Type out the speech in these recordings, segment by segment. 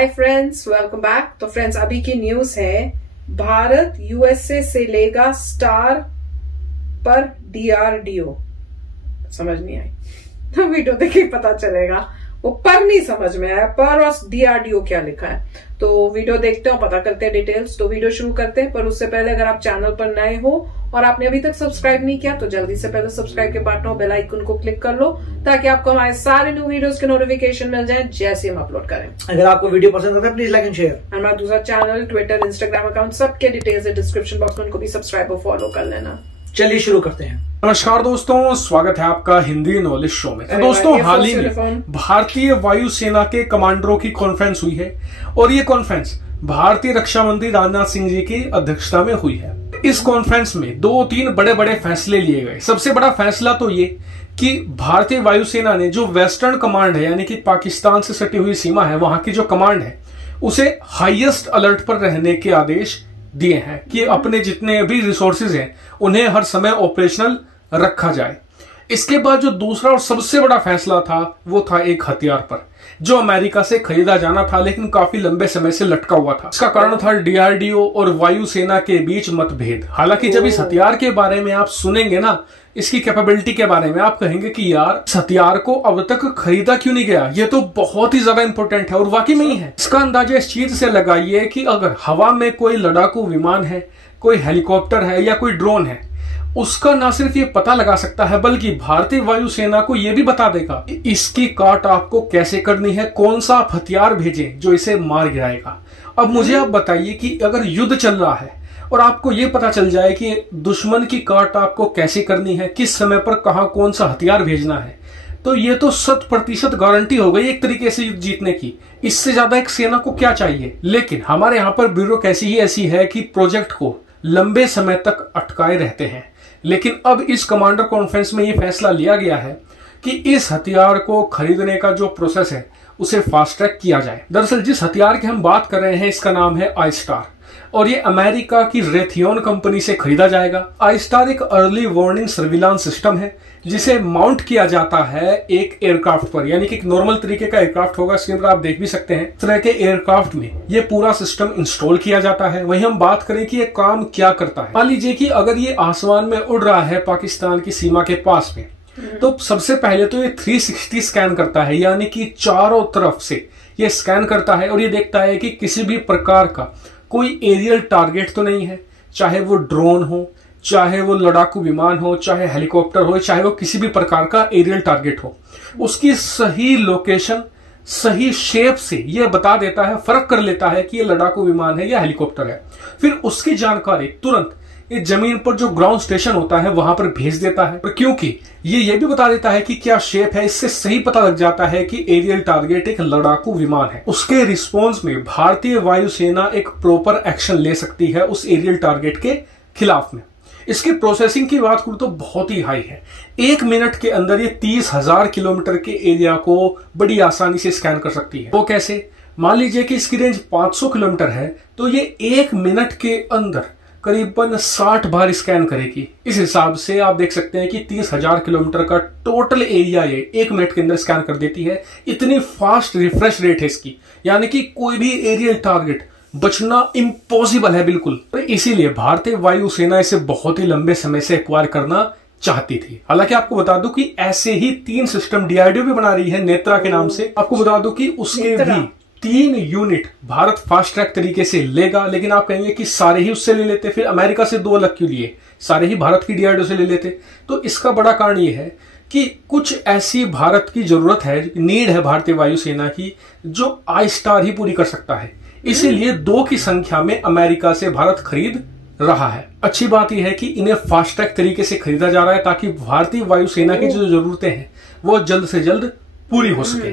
Hi friends, welcome back. तो friends, अभी की न्यूज है, भारत यूएसए से लेगा स्टार पर डीआरडीओ। समझ नहीं आई तो वीडियो देखे पता चलेगा। वो पर नहीं समझ में आया, पर और डीआरडीओ क्या लिखा है, तो वीडियो देखते हो, पता करते हैं डिटेल्स। तो वीडियो शुरू करते हैं, पर उससे पहले अगर आप चैनल पर नए हो और आपने अभी तक सब्सक्राइब नहीं किया तो जल्दी से पहले सब्सक्राइब के बटन और बेल आइकन को क्लिक कर लो, ताकि आपको हमारे सारे न्यू वीडियोस के नोटिफिकेशन मिल जाए जैसे हम अपलोड करें। अगर आपको वीडियो पसंद आता है प्लीज लाइक एंड शेयर। हमारा दूसरा चैनल, ट्विटर, इंस्टाग्राम अकाउंट, सबके डिटेल्स है डिस्क्रिप्शन बॉक्स में, उनको भी सब्सक्राइब और फॉलो कर लेना। चलिए शुरू करते हैं। नमस्कार दोस्तों, स्वागत है आपका हिंदी नॉलेज शो में। तो दोस्तों, हाल ही में भारतीय वायुसेना के कमांडरों की कॉन्फ्रेंस हुई है और ये कॉन्फ्रेंस भारतीय रक्षा मंत्री राजनाथ सिंह जी की अध्यक्षता में हुई है। इस कॉन्फ्रेंस में 2-3 बड़े फैसले लिए गए। सबसे बड़ा फैसला तो ये कि भारतीय वायुसेना ने जो वेस्टर्न कमांड है, यानी कि पाकिस्तान से सटी हुई सीमा है, वहां की जो कमांड है उसे हाईएस्ट अलर्ट पर रहने के आदेश दिए हैं कि अपने जितने भी रिसोर्सेज हैं उन्हें हर समय ऑपरेशनल रखा जाए। इसके बाद जो दूसरा और सबसे बड़ा फैसला था वो था एक हथियार पर, जो अमेरिका से खरीदा जाना था लेकिन काफी लंबे समय से लटका हुआ था। इसका कारण था डीआरडीओ और वायुसेना के बीच मतभेद। हालांकि जब इस हथियार के बारे में आप सुनेंगे ना, इसकी कैपेबिलिटी के बारे में, आप कहेंगे कि यार इस हथियार को अब तक खरीदा क्यों नहीं गया, ये तो बहुत ही ज्यादा इंपॉर्टेंट है। और वाकई में ही है। इसका अंदाजा इस चीज से लगाइए कि अगर हवा में कोई लड़ाकू विमान है, कोई हेलीकॉप्टर है या कोई ड्रोन है, उसका ना सिर्फ ये पता लगा सकता है बल्कि भारतीय वायुसेना को यह भी बता देगा इसकी काट आपको कैसे करनी है, कौन सा आप हथियार भेजें जो इसे मार गिराएगा। अब मुझे आप बताइए कि अगर युद्ध चल रहा है और आपको यह पता चल जाए कि दुश्मन की काट आपको कैसे करनी है, किस समय पर कहां कौन सा हथियार भेजना है, तो ये तो 100% गारंटी हो गई एक तरीके से युद्ध जीतने की। इससे ज्यादा एक सेना को क्या चाहिए। लेकिन हमारे यहां पर ब्यूरोक्रेसी ही ऐसी है कि प्रोजेक्ट को लंबे समय तक अटकाए रहते हैं। लेकिन अब इस कमांडर कॉन्फ्रेंस में यह फैसला लिया गया है कि इस हथियार को खरीदने का जो प्रोसेस है उसे फास्ट ट्रैक किया जाए। दरअसल जिस हथियार की हम बात कर रहे हैं इसका नाम है आई स्टार और ये अमेरिका की रेथियोन कंपनी से खरीदा जाएगा। आई स्टार एक अर्ली वार्निंग सर्विलांस सिस्टम है जिसे माउंट किया जाता है एक एयरक्राफ्ट पर, यानी कि एक नॉर्मल तरीके का एयरक्राफ्ट होगा, स्क्रीन पर आप देख भी सकते हैं। इस तरह के एयरक्राफ्ट में ये पूरा सिस्टम इंस्टॉल किया जाता है। वहीं हम बात करें कि ये काम क्या करता है। मान लीजिए कि अगर ये आसमान में उड़ रहा है पाकिस्तान की सीमा के पास में, तो सबसे पहले तो ये 360 स्कैन करता है, यानी कि चारों तरफ से ये स्कैन करता है और ये देखता है कि किसी भी प्रकार का कोई एरियल टारगेट तो नहीं है, चाहे वो ड्रोन हो, चाहे वो लड़ाकू विमान हो, चाहे हेलीकॉप्टर हो, चाहे वो किसी भी प्रकार का एरियल टारगेट हो। उसकी सही लोकेशन सही शेप से यह बता देता है, फर्क कर लेता है कि ये लड़ाकू विमान है या हेलीकॉप्टर है। फिर उसकी जानकारी तुरंत ये जमीन पर जो ग्राउंड स्टेशन होता है वहां पर भेज देता है। क्योंकि ये भी बता देता है कि क्या शेप है, इससे सही पता लग जाता है कि एरियल टारगेट एक लड़ाकू विमान है। उसके रिस्पॉन्स में भारतीय वायुसेना एक प्रॉपर एक्शन ले सकती है उस एरियल टारगेट के खिलाफ में। इसकी प्रोसेसिंग की बात करूं तो बहुत ही हाई है। 1 मिनट के अंदर ये 30,000 किलोमीटर के एरिया को बड़ी आसानी से स्कैन कर सकती है। वो कैसे? मान लीजिए कि इसकी रेंज 500 किलोमीटर है तो ये 1 मिनट के अंदर करीबन 60 बार स्कैन करेगी। इस हिसाब से आप देख सकते हैं कि 30,000 किलोमीटर का टोटल एरिया ये 1 मिनट के अंदर स्कैन कर देती है। इतनी फास्ट रिफ्रेश रेट है इसकी, यानी कि कोई भी एरियल टारगेट बचना इम्पॉसिबल है बिल्कुल। तो इसीलिए भारतीय वायुसेना इसे बहुत ही लंबे समय से एक्वायर करना चाहती थी। हालांकि आपको बता दूं कि ऐसे ही 3 सिस्टम डीआरडीओ भी बना रही है नेत्रा के नाम से। आपको बता दूं कि उसके भी 3 यूनिट भारत फास्ट ट्रैक तरीके से लेगा। लेकिन आप कहेंगे कि सारे ही उससे ले लेते, फिर अमेरिका से 2 अलग क्यों लिए, सारे ही भारत की डीआरडीओ से ले लेते। तो इसका बड़ा कारण यह है कि कुछ ऐसी भारत की जरूरत है, नीड है भारतीय वायुसेना की, जो आई स्टार ही पूरी कर सकता है। इसीलिए 2 की संख्या में अमेरिका से भारत खरीद रहा है। अच्छी बात यह है कि इन्हें फास्ट ट्रैक तरीके से खरीदा जा रहा है ताकि भारतीय वायुसेना की जो जरूरतें हैं वो जल्द से जल्द पूरी हो सके।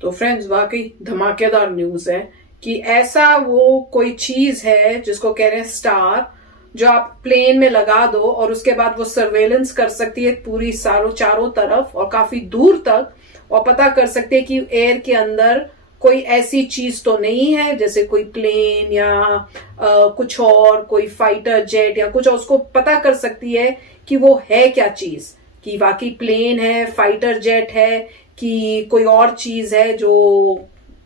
तो फ्रेंड्स, वाकई धमाकेदार न्यूज है कि ऐसा वो कोई चीज है जिसको कह रहे हैं स्टार, जो आप प्लेन में लगा दो और उसके बाद वो सर्वेलेंस कर सकती है पूरी चारों तरफ और काफी दूर तक, और पता कर सकती है कि एयर के अंदर कोई ऐसी चीज तो नहीं है जैसे कोई प्लेन या कुछ और, कोई फाइटर जेट या कुछ, उसको पता कर सकती है कि वो है क्या चीज, कि वाकई प्लेन है, फाइटर जेट है, कि कोई और चीज है जो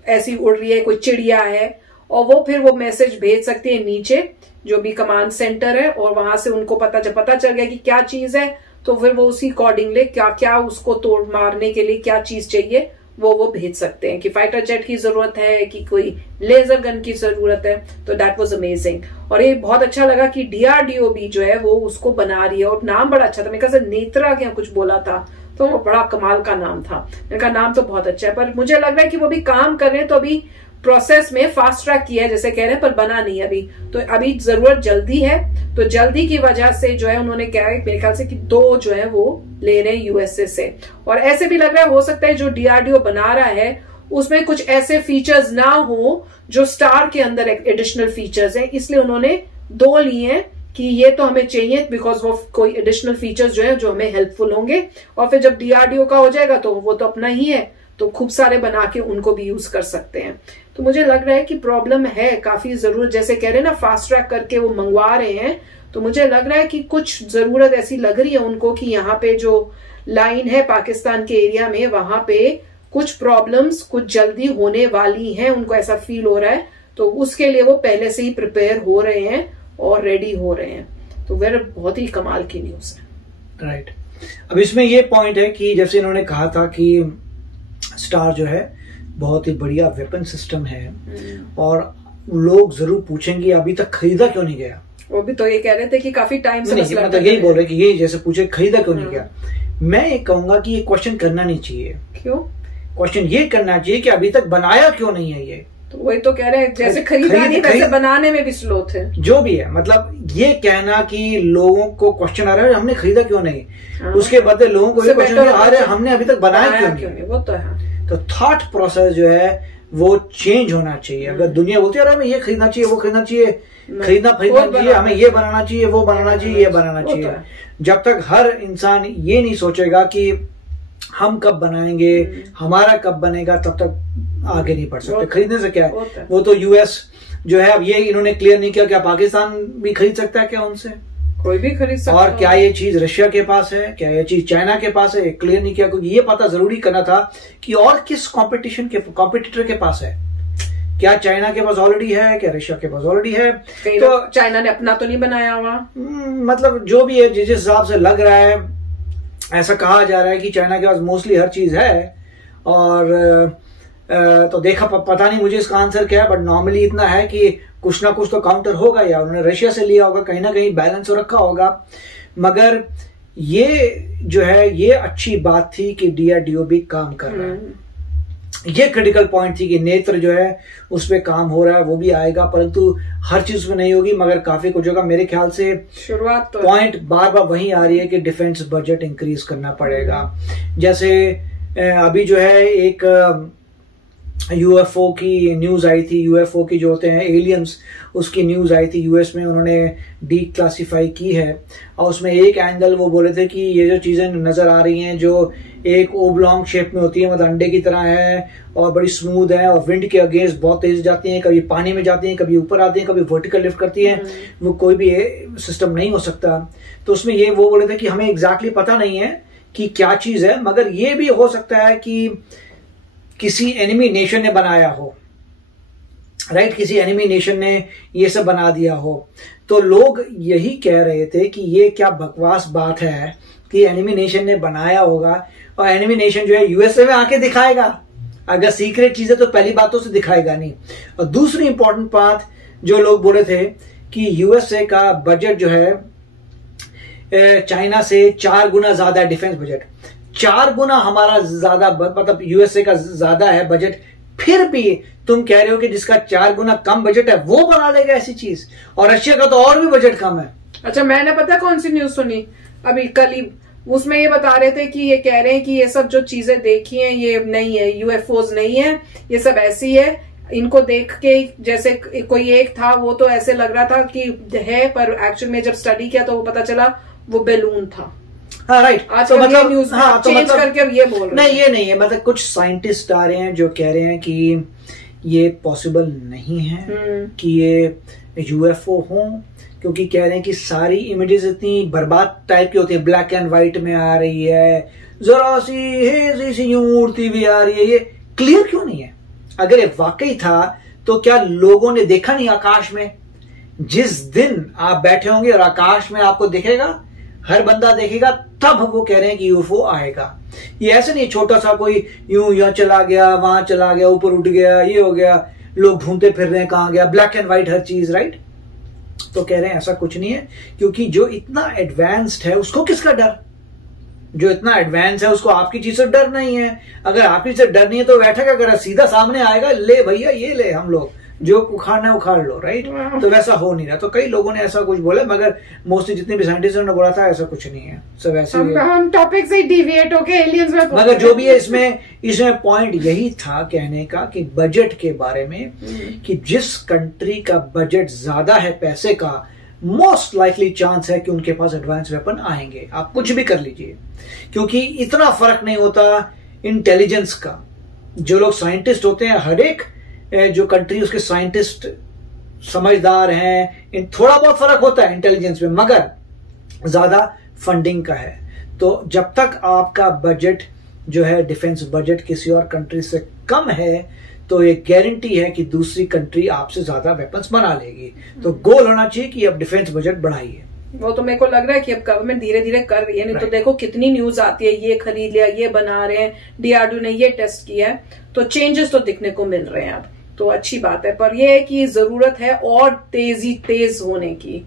ऐसी उड़ रही है, कोई चिड़िया है, और वो फिर वो मैसेज भेज सकती है नीचे जो भी कमांड सेंटर है, और वहां से उनको जब पता चल गया कि क्या चीज है, तो फिर वो उसी अकॉर्डिंगली क्या क्या उसको तोड़ मारने के लिए क्या चीज चाहिए वो भेज सकते हैं, कि फाइटर जेट की जरूरत है कि कोई लेजर गन की जरूरत है। तो दैट वाज अमेजिंग। और ये बहुत अच्छा लगा कि डीआरडीओ भी जो है वो उसको बना रही है, और नाम बड़ा अच्छा था, मेरे ख्याल से नेत्रा क्या कुछ बोला था, तो वो बड़ा कमाल का नाम था। इनका नाम तो बहुत अच्छा है, पर मुझे लग रहा है कि वो भी काम कर रहे हैं, तो अभी प्रोसेस में फास्ट ट्रैक किया है जैसे कह रहे हैं, पर बना नहीं अभी, तो अभी जरूरत जल्दी है। तो जल्दी की वजह से जो है उन्होंने क्या है, मेरे ख्याल से कि 2 जो है वो ले रहे हैं यूएसए से। और ऐसे भी लग रहा है हो सकता है जो डीआरडीओ बना रहा है उसमें कुछ ऐसे फीचर्स ना हो जो स्टार के अंदर एडिशनल फीचर्स हैं, इसलिए उन्होंने 2 लिए हैं कि ये तो हमें चाहिए, बिकॉज वो कोई एडिशनल फीचर्स जो है जो हमें हेल्पफुल होंगे, और फिर जब डीआरडीओ का हो जाएगा तो वो तो अपना ही है, तो खूब सारे बना के उनको भी यूज कर सकते हैं। तो मुझे लग रहा है कि प्रॉब्लम है काफी जरूरत, जैसे कह रहे हैं ना फास्ट ट्रैक करके वो मंगवा रहे हैं, तो मुझे लग रहा है कि कुछ जरूरत ऐसी लग रही है उनको कि यहाँ पे जो लाइन है पाकिस्तान के एरिया में, वहां पे कुछ प्रॉब्लम्स कुछ जल्दी होने वाली हैं, उनको ऐसा फील हो रहा है, तो उसके लिए वो पहले से ही प्रिपेयर हो रहे हैं और रेडी हो रहे हैं। तो वह बहुत ही कमाल की न्यूज है। राइट। अब इसमें ये पॉइंट है कि जैसे इन्होंने कहा था कि स्टार जो है बहुत ही बढ़िया वेपन सिस्टम है, और लोग जरूर पूछेंगे अभी तक खरीदा क्यों नहीं गया। वो भी तो ये कह रहे थे कि काफी टाइम से मतलब यही बोल रहे कि ये जैसे पूछे खरीदा क्यों नहीं गया। मैं ये कहूंगा कि ये क्वेश्चन करना नहीं चाहिए। क्यों? क्वेश्चन ये करना चाहिए कि अभी तक बनाया क्यों नहीं है ये। तो वही तो कह रहे हैं, जैसे खरीदा नहीं वैसे बनाने में भी स्लो थे। जो भी है, मतलब ये कहना कि लोगों को क्वेश्चन आ रहा है हमने खरीदा क्यों नहीं, उसके बदले लोगों को ये क्वेश्चन आ रहा है हमने अभी तक बनाया क्यों नहीं। वो तो है। तो थॉट प्रोसेस जो है वो चेंज होना चाहिए। अगर दुनिया बोलती है हमें ये खरीदना चाहिए, वो खरीदना चाहिए, खरीदना चाहिए, हमें ये बनाना चाहिए, वो बनाना चाहिए, ये बनाना चाहिए, जब तक हर इंसान ये नहीं सोचेगा कि हम कब बनाएंगे, हमारा कब बनेगा, तब तक आगे नहीं बढ़ सकते। खरीदने से क्या है, वो तो यूएस जो है, अब ये इन्होंने क्लियर नहीं किया, क्या पाकिस्तान भी खरीद सकता है क्या उनसे? कोई भी खरीद सकता है। और क्या ये चीज रशिया के पास है, क्या ये चीज चाइना के पास है, क्लियर नहीं किया, क्योंकि ये पता जरूरी करना था कि और किस कॉम्पिटिटर के पास है। क्या चाइना के पास ऑलरेडी है, क्या रशिया के पास ऑलरेडी है, तो चाइना ने अपना तो नहीं बनाया हुआ। मतलब जो भी है, जिस हिसाब से लग रहा है, ऐसा कहा जा रहा है कि चाइना के पास मोस्टली हर चीज है। और तो देखा पता नहीं मुझे इसका आंसर क्या है, बट नॉर्मली इतना है कि कुछ ना कुछ तो काउंटर होगा, या उन्होंने रशिया से लिया होगा, कहीं ना कहीं बैलेंस हो रखा होगा। मगर ये जो है ये अच्छी बात थी कि डीआरडीओ भी काम कर रहा है। ये क्रिटिकल पॉइंट थी कि नेत्र जो है उस पर काम हो रहा है, वो भी आएगा, परंतु हर चीज में नहीं होगी, मगर काफी कुछ होगा। मेरे ख्याल से शुरुआत तो पॉइंट बार बार वही आ रही है कि डिफेंस बजट इंक्रीज करना पड़ेगा। जैसे अभी जो है एक यूएफओ की न्यूज आई थी, यूएफओ की जो होते हैं एलियंस, उसकी न्यूज आई थी यूएस में, उन्होंने डीक्लासिफाई की है। और उसमें एक एंगल वो बोले थे कि ये जो चीजें नजर आ रही हैं जो एक ओब्लॉन्ग शेप में होती है, मतलब अंडे की तरह है और बड़ी स्मूथ है, और विंड के अगेंस्ट बहुत तेज जाती हैं, कभी पानी में जाती हैं, कभी ऊपर आती हैं, कभी वर्टिकल लिफ्ट करती हैं, वो कोई भी सिस्टम नहीं हो सकता। तो उसमें ये वो बोले थे कि हमें एग्जैक्टली पता नहीं है कि क्या चीज है, मगर ये भी हो सकता है कि किसी एनिमी नेशन ने बनाया हो, राइट, किसी एनिमी नेशन ने ये सब बना दिया हो। तो लोग यही कह रहे थे कि ये क्या बकवास बात है कि एनिमी नेशन ने बनाया होगा, और एनिमी नेशन जो है यूएसए में आके दिखाएगा। अगर सीक्रेट चीजें तो पहली बातों से दिखाएगा नहीं। और दूसरी इंपॉर्टेंट बात जो लोग बोले थे कि यूएसए का बजट जो है चाइना से 4 गुना ज्यादा है, डिफेंस बजट 4 गुना हमारा ज्यादा, मतलब यूएसए का ज्यादा है बजट, फिर भी तुम कह रहे हो कि जिसका 4 गुना कम बजट है वो बना लेगा ऐसी चीज, और रशिया का तो और भी बजट कम है। अच्छा, मैंने पता कौन सी न्यूज सुनी अभी कल ही, उसमें ये बता रहे थे कि ये कह रहे हैं कि ये सब जो चीजें देखी हैं ये नहीं है, यूएफओज नहीं है, ये सब ऐसी है। इनको देख के जैसे कोई एक था वो तो ऐसे लग रहा था कि है, पर एक्चुअल में जब स्टडी किया तो वो पता चला वो बैलून था। हाँ राइट, आज तो मतलब न्यूज तो चेंज मतलब, करके अब ये बोल रहे नहीं, ये नहीं है, मतलब कुछ साइंटिस्ट आ रहे हैं जो कह रहे हैं कि ये पॉसिबल नहीं है कि ये यूएफओ हो, क्योंकि कह रहे हैं कि सारी इमेजेस इतनी बर्बाद टाइप की होती है, ब्लैक एंड व्हाइट में आ रही है, जरा सी हेजी सी यूं उड़ती भी आ रही है, ये क्लियर क्यों नहीं है। अगर ये वाकई था तो क्या लोगों ने देखा नहीं आकाश में? जिस दिन आप बैठे होंगे और आकाश में आपको दिखेगा, हर बंदा देखेगा, तब वो कह रहे हैं कि यूएफओ आएगा। ये ऐसे नहीं छोटा सा कोई यूं यहाँ चला गया, वहां चला गया, ऊपर उठ गया, ये हो गया, लोग ढूंढते फिर रहे हैं कहां गया, ब्लैक एंड व्हाइट हर चीज, राइट? तो कह रहे हैं ऐसा कुछ नहीं है, क्योंकि जो इतना एडवांस्ड है उसको किसका डर? जो इतना एडवांस है उसको आपकी चीज से डर नहीं है। अगर आपकी चीज से डर नहीं है तो बैठा क्या कर, सीधा सामने आएगा, ले भैया ये ले, हम लोग जो उखाड़ना है उखाड़ लो, राइट? तो वैसा हो नहीं रहा। तो कई लोगों ने ऐसा कुछ बोला, मगर मोस्टली जितने भी साइंटिस्ट ने बोला था ऐसा कुछ नहीं है, सब ऐसे हम टॉपिक से डिविएट होके एलियंस में। मगर जो भी है इसमें पॉइंट यही था कहने का कि बजट के बारे में, कि जिस कंट्री का बजट ज्यादा है पैसे का, मोस्ट लाइकली चांस है कि उनके पास एडवांस वेपन आएंगे। आप कुछ भी कर लीजिए, क्योंकि इतना फर्क नहीं होता इंटेलिजेंस का। जो लोग साइंटिस्ट होते हैं, हर एक जो कंट्री उसके साइंटिस्ट समझदार हैं, इन थोड़ा बहुत फर्क होता है इंटेलिजेंस में, मगर ज्यादा फंडिंग का है। तो जब तक आपका बजट जो है डिफेंस बजट किसी और कंट्री से कम है, तो ये गारंटी है कि दूसरी कंट्री आपसे ज्यादा वेपन्स बना लेगी। तो गोल होना चाहिए कि अब डिफेंस बजट बढ़ाइए। वो तो मेरे को लग रहा है कि अब गवर्नमेंट धीरे धीरे कर रही है, नहीं तो देखो कितनी न्यूज आती है, ये खरीद लिया, ये बना रहे हैं, डीआरडीओ ने ये टेस्ट किया है, तो चेंजेस तो दिखने को मिल रहे हैं अब, तो अच्छी बात है। पर यह है कि जरूरत है और तेज होने की,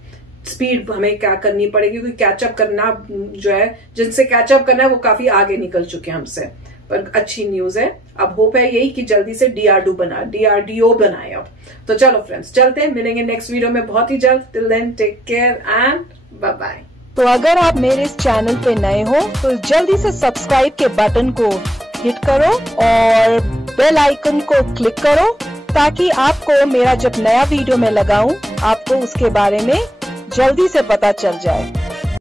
स्पीड हमें क्या करनी पड़ेगी, क्योंकि कैचअप करना जो है, जिनसे कैचअप करना है वो काफी आगे निकल चुके हैं हमसे। पर अच्छी न्यूज है, अब होप है यही कि जल्दी से डीआरडीओ बनाए अब। तो चलो फ्रेंड्स, चलते हैं, मिलेंगे नेक्स्ट वीडियो में बहुत ही जल्द। Till then take care and bye bye. तो अगर आप मेरे इस चैनल पे नए हो तो जल्दी से सब्सक्राइब के बटन को हिट करो और बेल आइकन को क्लिक करो, ताकि आपको मेरा जब नया वीडियो मैं लगाऊं आपको उसके बारे में जल्दी से पता चल जाए।